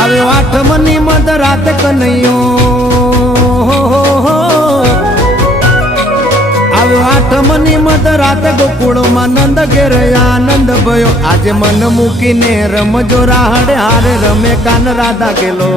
આવ્યો આઠમની મધ રાત કનૈયો, આવ્યો આઠમની મધ રાત ગોકુળમાં નંદ ઘેર આનંદ ભયો. આજે મન મૂકીને રમજો રાહડે હારે રમે કાન રાધા કેલો.